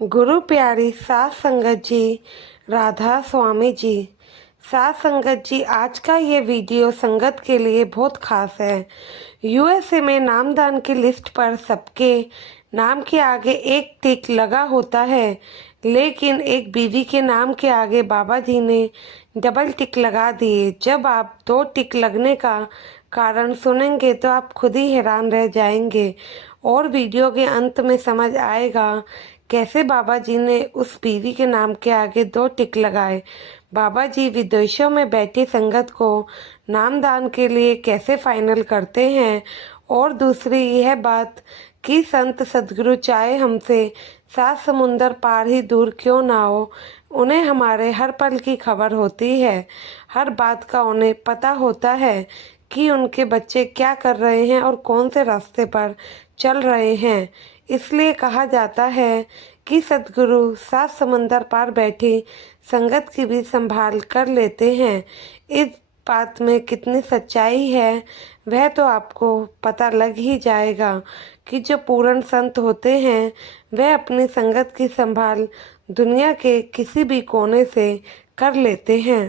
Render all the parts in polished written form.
गुरु प्यारी सात संगत जी, राधा स्वामी जी। सात संगत जी, आज का ये वीडियो संगत के लिए बहुत खास है। यूएसए में नामदान की लिस्ट पर सबके नाम के आगे एक टिक लगा होता है, लेकिन एक बीवी के नाम के आगे बाबा जी ने डबल टिक लगा दिए। जब आप दो टिक लगने का कारण सुनेंगे तो आप खुद ही हैरान रह जाएंगे और वीडियो के अंत में समझ आएगा कैसे बाबा जी ने उस बीवी के नाम के आगे दो टिक लगाए। बाबा जी विदेशों में बैठी संगत को नामदान के लिए कैसे फाइनल करते हैं। और दूसरी यह बात कि संत सदगुरु चाहे हमसे सात समुंदर पार ही दूर क्यों ना हो, उन्हें हमारे हर पल की खबर होती है। हर बात का उन्हें पता होता है कि उनके बच्चे क्या कर रहे हैं और कौन से रास्ते पर चल रहे हैं। इसलिए कहा जाता है कि सद्गुरु सात समंदर पार बैठी संगत की भी संभाल कर लेते हैं। इस बात में कितनी सच्चाई है वह तो आपको पता लग ही जाएगा कि जो पूर्ण संत होते हैं वह अपनी संगत की संभाल दुनिया के किसी भी कोने से कर लेते हैं।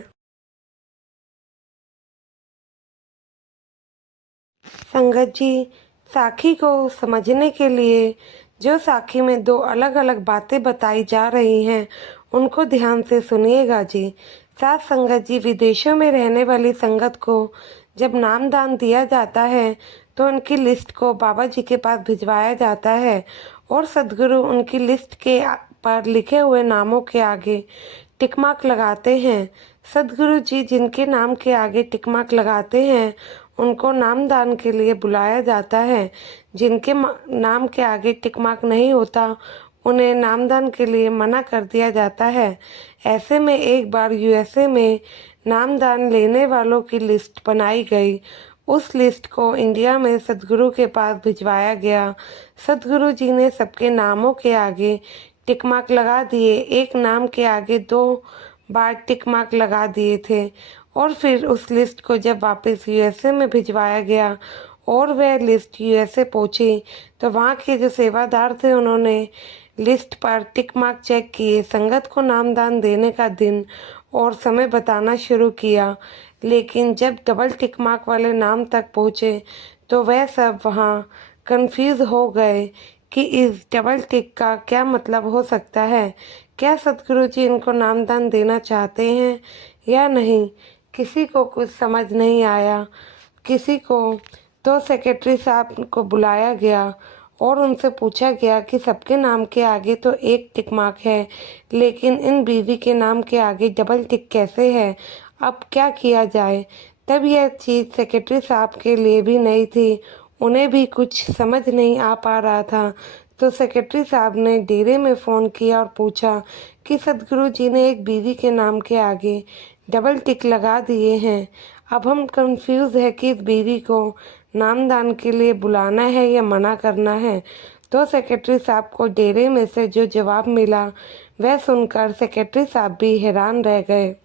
संगत जी, साखी को समझने के लिए जो साखी में दो अलग अलग बातें बताई जा रही हैं उनको ध्यान से सुनिएगा जी। साथ संगत जी, विदेशों में रहने वाली संगत को जब नामदान दिया जाता है तो उनकी लिस्ट को बाबा जी के पास भिजवाया जाता है और सदगुरु उनकी लिस्ट के पर लिखे हुए नामों के आगे टिक मार्क लगाते हैं। सदगुरु जी जिनके नाम के आगे टिक मार्क लगाते हैं उनको नामदान के लिए बुलाया जाता है। जिनके नाम के आगे टिक मार्क नहीं होता उन्हें नामदान के लिए मना कर दिया जाता है। ऐसे में एक बार यूएसए में नामदान लेने वालों की लिस्ट बनाई गई। उस लिस्ट को इंडिया में सदगुरु के पास भिजवाया गया। सदगुरु जी ने सबके नामों के आगे टिक मार्क लगा दिए। एक नाम के आगे दो बार टिक मार्क लगा दिए थे और फिर उस लिस्ट को जब वापस यूएसए में भिजवाया गया और वह लिस्ट यूएसए पहुंची तो वहाँ के जो सेवादार थे उन्होंने लिस्ट पर टिक मार्क चेक किए, संगत को नामदान देने का दिन और समय बताना शुरू किया। लेकिन जब डबल टिक मार्क वाले नाम तक पहुँचे तो वह सब वहाँ कंफ्यूज हो गए कि इस डबल टिक का क्या मतलब हो सकता है। क्या सतगुरु जी इनको नामदान देना चाहते हैं या नहीं, किसी को कुछ समझ नहीं आया। किसी को तो सेक्रेटरी साहब को बुलाया गया और उनसे पूछा गया कि सबके नाम के आगे तो एक टिक मार्क है, लेकिन इन बीवी के नाम के आगे डबल टिक कैसे है, अब क्या किया जाए। तब यह चीज़ सेक्रेटरी साहब के लिए भी नई थी, उन्हें भी कुछ समझ नहीं आ पा रहा था। तो सेक्रेटरी साहब ने डेरे में फ़ोन किया और पूछा कि सदगुरु जी ने एक बीवी के नाम के आगे डबल टिक लगा दिए हैं। अब हम कंफ्यूज है कि इस बीवी को नामदान के लिए बुलाना है या मना करना है। तो सेक्रेटरी साहब को डेरे में से जो जवाब मिला वह सुनकर सेक्रेटरी साहब भी हैरान रह गए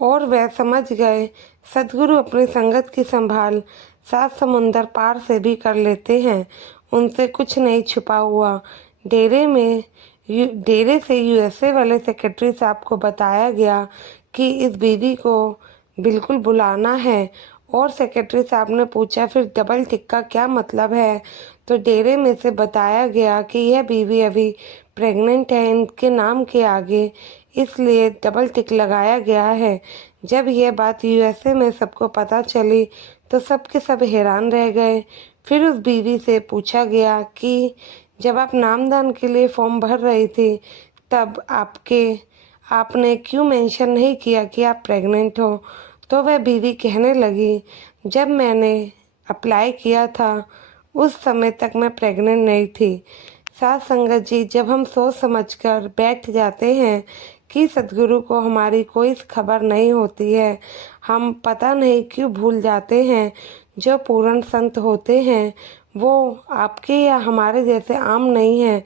और वह समझ गए सदगुरु अपनी संगत की संभाल सात समुंदर पार से भी कर लेते हैं, उनसे कुछ नहीं छुपा हुआ। डेरे से यूएसए वाले सेक्रेटरी साहब को बताया गया कि इस बीवी को बिल्कुल बुलाना है और सेक्रेटरी साहब ने पूछा फिर डबल टिक का क्या मतलब है। तो डेरे में से बताया गया कि यह बीवी अभी प्रेग्नेंट है इनके नाम के आगे, इसलिए डबल टिक लगाया गया है। जब यह बात यूएसए में सबको पता चली तो सब के सब हैरान रह गए। फिर उस बीवी से पूछा गया कि जब आप नामदान के लिए फॉर्म भर रही थी तब आपने क्यों मेंशन नहीं किया कि आप प्रेग्नेंट हो। तो वह बीवी कहने लगी, जब मैंने अप्लाई किया था उस समय तक मैं प्रेग्नेंट नहीं थी। साथ संगत जी, जब हम सोच समझकर बैठ जाते हैं कि सदगुरु को हमारी कोई खबर नहीं होती है, हम पता नहीं क्यों भूल जाते हैं जो पूर्ण संत होते हैं वो आपके या हमारे जैसे आम नहीं हैं,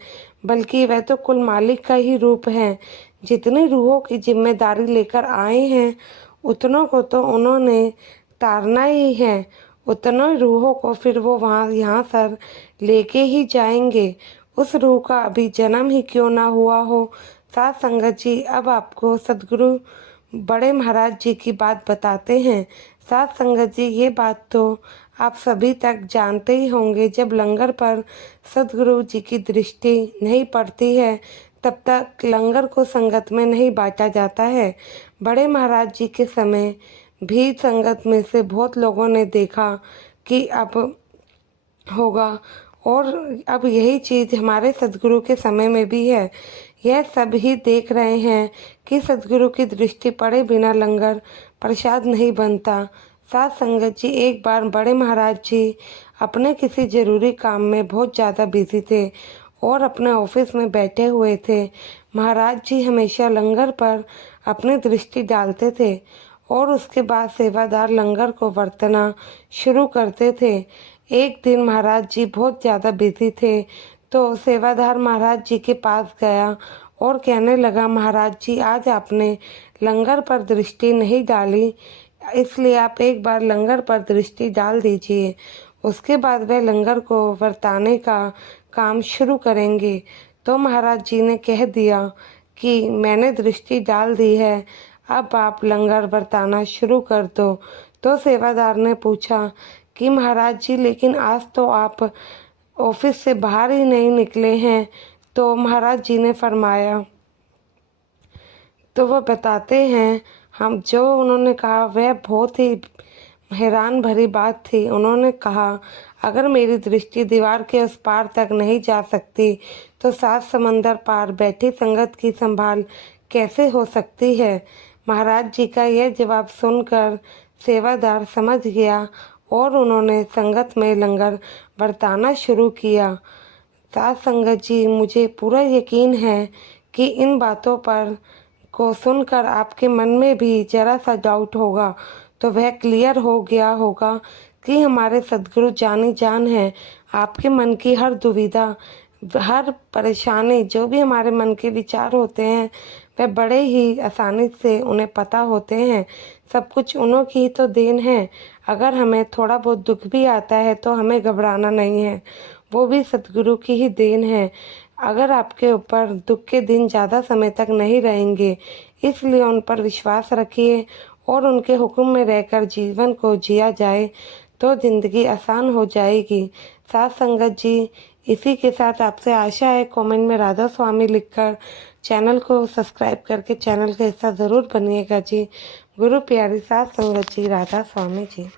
बल्कि वह तो कुल मालिक का ही रूप है। जितनी रूहों की जिम्मेदारी लेकर आए हैं उतनों को तो उन्होंने तारना ही है, उतनों रूहों को फिर वो यहाँ सर लेके ही जाएंगे। उस रूह का अभी जन्म ही क्यों ना हुआ हो। साथ संगत जी, अब आपको सदगुरु बड़े महाराज जी की बात बताते हैं। साथ संगत जी, ये बात तो आप सभी तक जानते ही होंगे, जब लंगर पर सदगुरु जी की दृष्टि नहीं पड़ती है तब तक लंगर को संगत में नहीं बांटा जाता है। बड़े महाराज जी के समय भी संगत में से बहुत लोगों ने देखा कि अब होगा, और अब यही चीज़ हमारे सदगुरु के समय में भी है। यह सब ही देख रहे हैं कि सदगुरु की दृष्टि पड़े बिना लंगर प्रसाद नहीं बनता। साथ संगत जी, एक बार बड़े महाराज जी अपने किसी ज़रूरी काम में बहुत ज़्यादा बिजी थे और अपने ऑफिस में बैठे हुए थे। महाराज जी हमेशा लंगर पर अपनी दृष्टि डालते थे और उसके बाद सेवादार लंगर को बरतना शुरू करते थे। एक दिन महाराज जी बहुत ज़्यादा बिजी थे तो सेवादार महाराज जी के पास गया और कहने लगा, महाराज जी, आज आपने लंगर पर दृष्टि नहीं डाली, इसलिए आप एक बार लंगर पर दृष्टि डाल दीजिए, उसके बाद वह लंगर को बरताने का काम शुरू करेंगे। तो महाराज जी ने कह दिया कि मैंने दृष्टि डाल दी है, अब आप लंगर बरताना शुरू कर दो। तो सेवादार ने पूछा कि महाराज जी, लेकिन आज तो आप ऑफिस से बाहर ही नहीं निकले हैं। तो महाराज जी ने फरमाया, तो वह बताते हैं, हम जो उन्होंने कहा वह बहुत ही हैरान भरी बात थी। उन्होंने कहा, अगर मेरी दृष्टि दीवार के उस पार तक नहीं जा सकती तो 7 समंदर पार बैठी संगत की संभाल कैसे हो सकती है। महाराज जी का यह जवाब सुनकर सेवादार समझ गया और उन्होंने संगत में लंगर बरताना शुरू किया। साथ संगत जी, मुझे पूरा यकीन है कि इन बातों पर को सुनकर आपके मन में भी जरा सा डाउट होगा तो वह क्लियर हो गया होगा कि हमारे सदगुरु जानी जान है। आपके मन की हर दुविधा, हर परेशानी, जो भी हमारे मन के विचार होते हैं वह बड़े ही आसानी से उन्हें पता होते हैं। सब कुछ उन्हों की ही तो देन है। अगर हमें थोड़ा बहुत दुख भी आता है तो हमें घबराना नहीं है, वो भी सतगुरु की ही देन है। अगर आपके ऊपर दुख के दिन ज़्यादा समय तक नहीं रहेंगे, इसलिए उन पर विश्वास रखिए और उनके हुक्म में रहकर जीवन को जिया जाए तो ज़िंदगी आसान हो जाएगी। साथ संगत जी, इसी के साथ आपसे आशा है कमेंट में राधा स्वामी लिखकर चैनल को सब्सक्राइब करके चैनल का हिस्सा ज़रूर बनिएगा जी। गुरु प्यारी साथ संगत जी, राधा स्वामी जी।